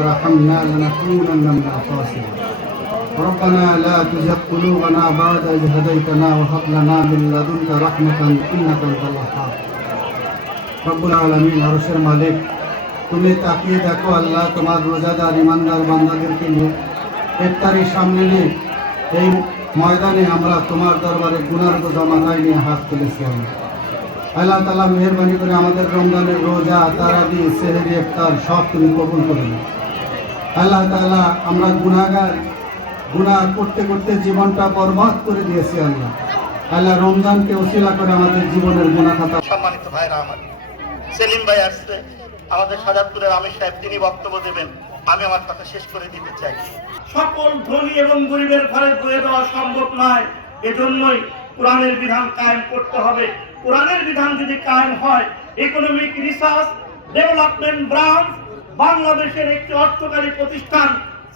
ترحمنا لنكونن من الخاسرين ربنا لا تزغ قلوبنا بعد إذ هديتنا وهب لنا من لدنك رحمة إنك أنت الوهاب রব্বুল আলামিন আরশের মালিক তুমি তাকিয়ে দেখো আল্লাহ তোমার রোজাদার ইমানদার বান্দাদেরকে নিয়ে ইফতারির সামনে নিয়ে এই ময়দানে আমরা তোমার দরবারে গুনার বোঝা মাথায় নিয়ে হাত তুলেছি আল্লাহ তাআলা মেহেরবানি করে আমাদের রমজানের রোজা তারাবি সেহরি ইফতার সব তুমি কবুল করে নাও আল্লাহ তাআলা আমরা গুনাহগার গুনাহ করতে করতে জীবনটা বরবাদ করে দিয়েছি আল্লাহ আল্লাহ রমজানকে ওসিলা করে আমাদের জীবনের গুনাহ খাতা সম্মানিত ভাইরা আমার সেলিম ভাই আসছে আমাদের সাজাদপুরের আমির সাহেব তিনি বক্তব্য দেবেন আমি আমার কথা শেষ করে দিতে চাই সকল ধনী এবং গরিবের ঘরে বয়ে দেওয়া সম্ভব নয় এজন্যই কোরআনের বিধান কায়েম করতে হবে কোরআনের বিধান যদি কায়েম হয় ইকোনমিক রিসার্চ ডেভেলপমেন্ট ব্রাঞ্চ বাংলাদেশের একটি অর্থকারী প্রতিষ্ঠান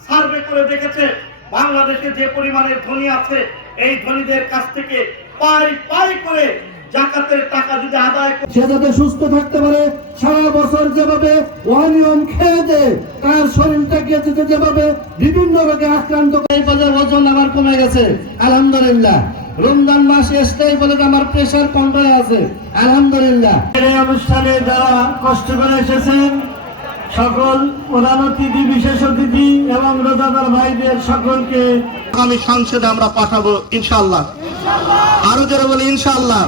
সার্ভে করে দেখেছে বাংলাদেশে যে পরিমাণের ধনী আছে এই ধনীদের কাছ থেকে পাই পাই করে জাকাতের টাকা যদি আদায় করে সে যাতে সুস্থ থাকতে পারে সারা বছর যেভাবে অনিয়ম খেয়ে দেয় তার শরীরটাকে যেভাবে বিভিন্ন রোগে আক্রান্ত করে ওজন আমার কমে গেছে আলহামদুলিল্লাহ রমজান মাস এসতেই বলে আমার প্রেসার কন্ট্রোলে আছে আলহামদুলিল্লাহ এই অনুষ্ঠানে যারা কষ্ট করে এসেছেন সকল প্রধান অতিথি বিশেষ অতিথি এবং রোজাদার ভাইদের সকলকে আগামী সংসদে আমরা পাঠাবো ইনশাআল্লাহ আরো যারা বলে ইনশাআল্লাহ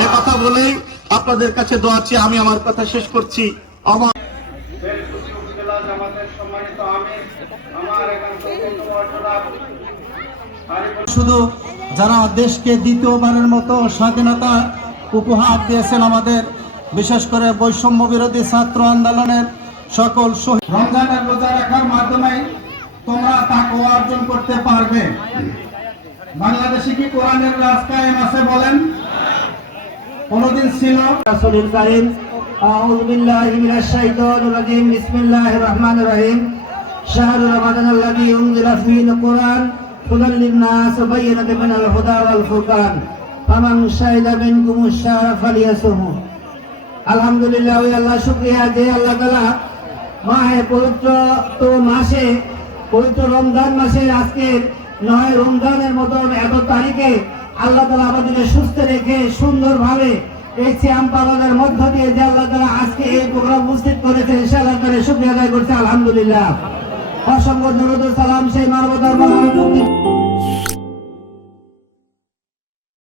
এই কথা বলেই আপনাদের কাছে দোয়া চেয়ে আমি আমার কথা শেষ করছি শুধু যারা দেশকে দ্বিতীয়বারের মতো স্বাধীনতা উপহার দিয়েছেন আমাদের বিশেষ করে বৈষম্য বিরোধী ছাত্র আন্দোলনের সকল রমজানের রোজা রাখার মাধ্যমে তোমরা তাকওয়া অর্জন করতে পারবে বাংলাদেশে কি কোরআনের রাজ কায়েম আছে বলেন কোনদিন ছিল রাসূলুল কারীম আউযু বিল্লাহি মিনাশ শাইতানির রাজীম বিসমিল্লাহির রহমানির রহিম শাহরু রমাদানাল্লাযী উনজিলা ফীহিল কুরআন হুদাল লিন-নাস ওয়া বায়্যিনাতিন মিনাল হুদা ওয়াল ফুরকান ফামান শাহিদা মিনকুমুশ শাহরা ফালিয়াসুমহু আলহামদুলিল্লাহ ওই আল্লাহ শুকরিয়া যে আল্লাহ তাআলা মাহে পবিত্র তো মাসে পবিত্র রমজান মাসের আজকে 9 রমজানের মতন এত তারিখে আল্লাহ তাআলা আমাদেরকে সুস্থ রেখে সুন্দরভাবে এই সিয়াম পালনের মধ্য দিয়ে যে আল্লাহ তাআলা আজকে এই প্রোগ্রাম উপস্থিত করেছে ইনশাআল্লাহ তাআলা শুকরিয়া আদায় করছি আলহামদুলিল্লাহ অসংখ্য দরুদ ও সালাম সেই মানবতার মহান